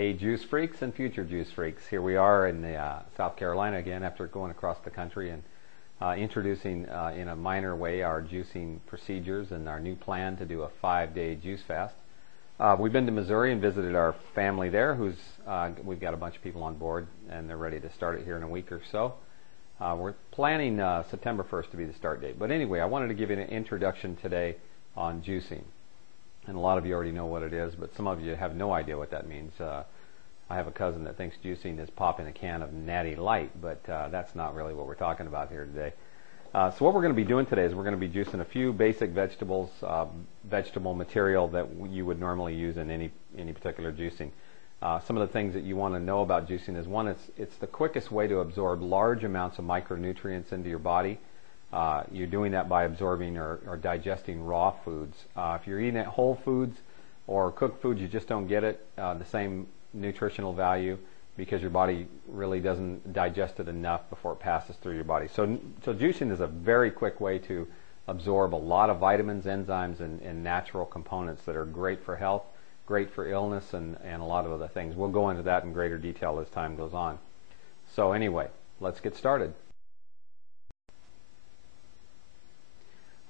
Hey juice freaks and future juice freaks, here we are in South Carolina again after going across the country and introducing in a minor way our juicing procedures and our new plan to do a 5-day juice fast. We've been to Missouri and visited our family there we've got a bunch of people on board and they're ready to start it here in a week or so. We're planning September 1st to be the start date. But anyway, I wanted to give you an introduction today on juicing. And a lot of you already know what it is, but some of you have no idea what that means. I have a cousin that thinks juicing is popping a can of Natty Light, but that's not really what we're talking about here today. So what we're going to be doing today is we're going to be juicing a few basic vegetables, vegetable material that you would normally use in any particular juicing. Some of the things that you want to know about juicing is, one, it's the quickest way to absorb large amounts of micronutrients into your body. You're doing that by absorbing or digesting raw foods. If you're eating whole foods or cooked foods, you just don't get it the same nutritional value because your body really doesn't digest it enough before it passes through your body. So juicing is a very quick way to absorb a lot of vitamins, enzymes, and natural components that are great for health, great for illness, and a lot of other things. We'll go into that in greater detail as time goes on. So anyway, let's get started.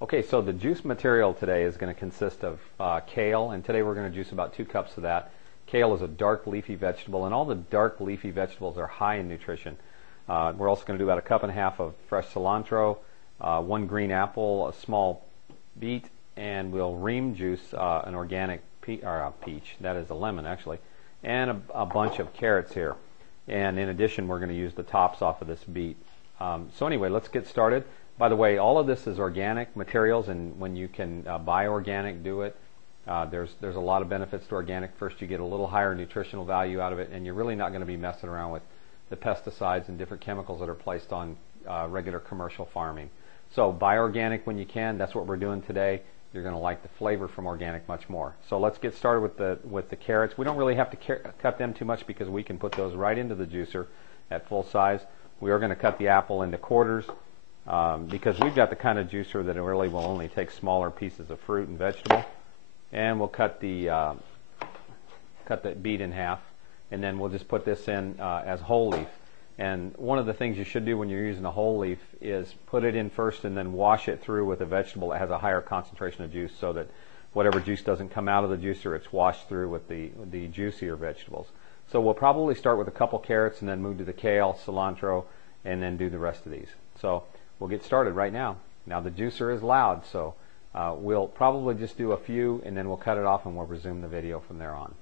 Okay, so the juice material today is going to consist of kale, and today we're going to juice about 2 cups of that. Kale is a dark leafy vegetable, and all the dark leafy vegetables are high in nutrition. We're also going to do about 1.5 cups of fresh cilantro, 1 green apple, a small beet, and we'll ream juice an organic peach, that is a lemon actually, and a bunch of carrots here. And in addition, we're going to use the tops off of this beet. So anyway, let's get started. By the way, all of this is organic materials, and when you can buy organic, do it. There's a lot of benefits to organic. First, you get a little higher nutritional value out of it, and you're really not going to be messing around with the pesticides and different chemicals that are placed on regular commercial farming. So buy organic when you can. That's what we're doing today. You're going to like the flavor from organic much more. So let's get started with the carrots. We don't really have to cut them too much because we can put those right into the juicer at full size. We are going to cut the apple into quarters. Because we've got the kind of juicer that it really will only take smaller pieces of fruit and vegetable, and we'll cut the beet in half, and then we'll just put this in as whole leaf. And one of the things you should do when you're using a whole leaf is put it in first and then wash it through with a vegetable that has a higher concentration of juice, so that whatever juice doesn't come out of the juicer, it's washed through with the juicier vegetables. So we'll probably start with a couple carrots and then move to the kale, cilantro, and then do the rest of these. So we'll get started right now. Now the juicer is loud, so we'll probably just do a few and then we'll cut it off and we'll resume the video from there on.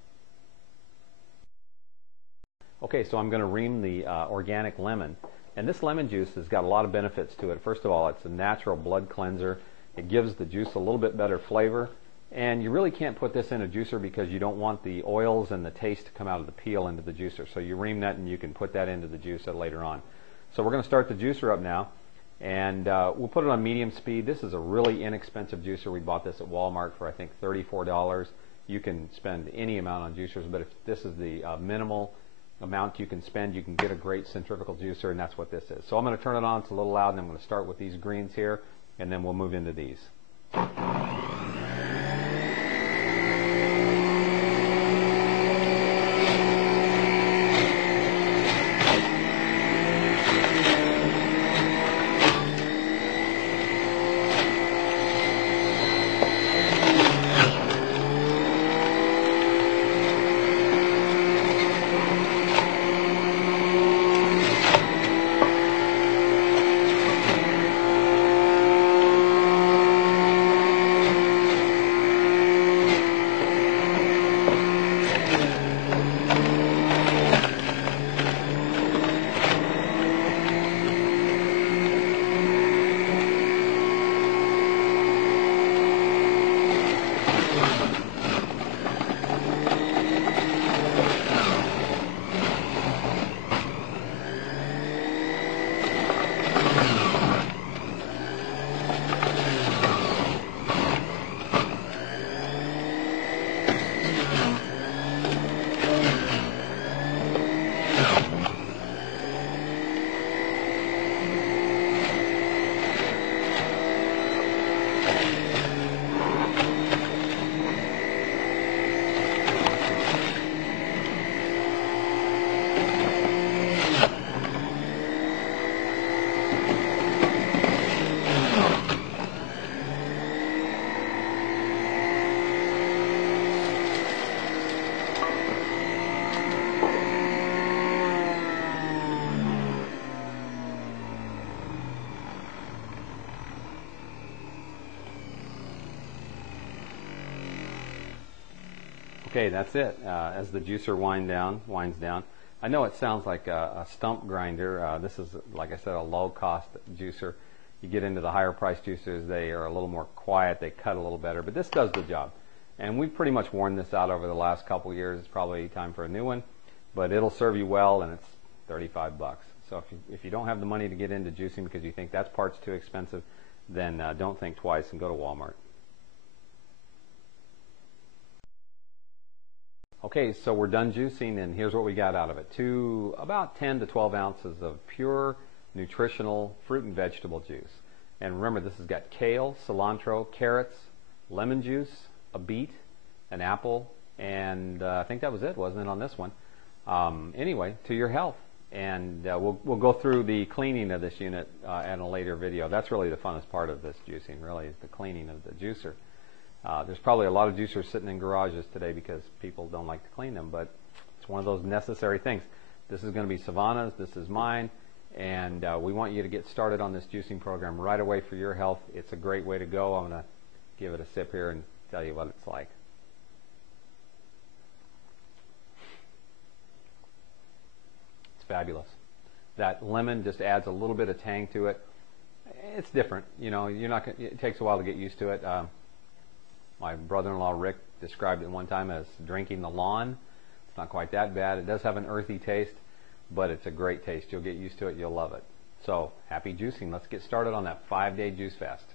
Okay, so I'm going to ream the organic lemon. And this lemon juice has got a lot of benefits to it. First of all, it's a natural blood cleanser. It gives the juice a little bit better flavor. And you really can't put this in a juicer because you don't want the oils and the taste to come out of the peel into the juicer. So you ream that and you can put that into the juice later on. So we're going to start the juicer up now. And we'll put it on medium speed. This is a really inexpensive juicer. We bought this at Walmart for I think $34. You can spend any amount on juicers, but if this is the minimal amount you can spend, you can get a great centrifugal juicer, and that's what this is. So I'm going to turn it on. It's a little loud, and I'm going to start with these greens here, and then we'll move into these. Okay, that's it. As the juicer winds down. I know it sounds like a stump grinder. This is, like I said, a low-cost juicer. You get into the higher-priced juicers, they are a little more quiet. They cut a little better, but this does the job. And we've pretty much worn this out over the last couple years. It's probably time for a new one, but it'll serve you well, and it's 35 bucks. So if you don't have the money to get into juicing because you think that's part's too expensive, then don't think twice and go to Walmart. Okay, so we're done juicing, and here's what we got out of it. About 10 to 12 ounces of pure, nutritional fruit and vegetable juice. And remember, this has got kale, cilantro, carrots, lemon juice, a beet, an apple, and I think that was it, wasn't it, on this one? Anyway, to your health. And we'll go through the cleaning of this unit in a later video. That's really the funnest part of this juicing, really, is the cleaning of the juicer. There's probably a lot of juicers sitting in garages today because people don't like to clean them, but it's one of those necessary things. This is going to be Savannah's, this is mine, and we want you to get started on this juicing program right away for your health. It's a great way to go. I'm going to give it a sip here and tell you what it's like. It's fabulous. That lemon just adds a little bit of tang to it. It's different, you know. It takes a while to get used to it. My brother-in-law Rick described it one time as drinking the lawn. It's not quite that bad. It does have an earthy taste, but it's a great taste. You'll get used to it. You'll love it. So happy juicing. Let's get started on that 5-day juice fast.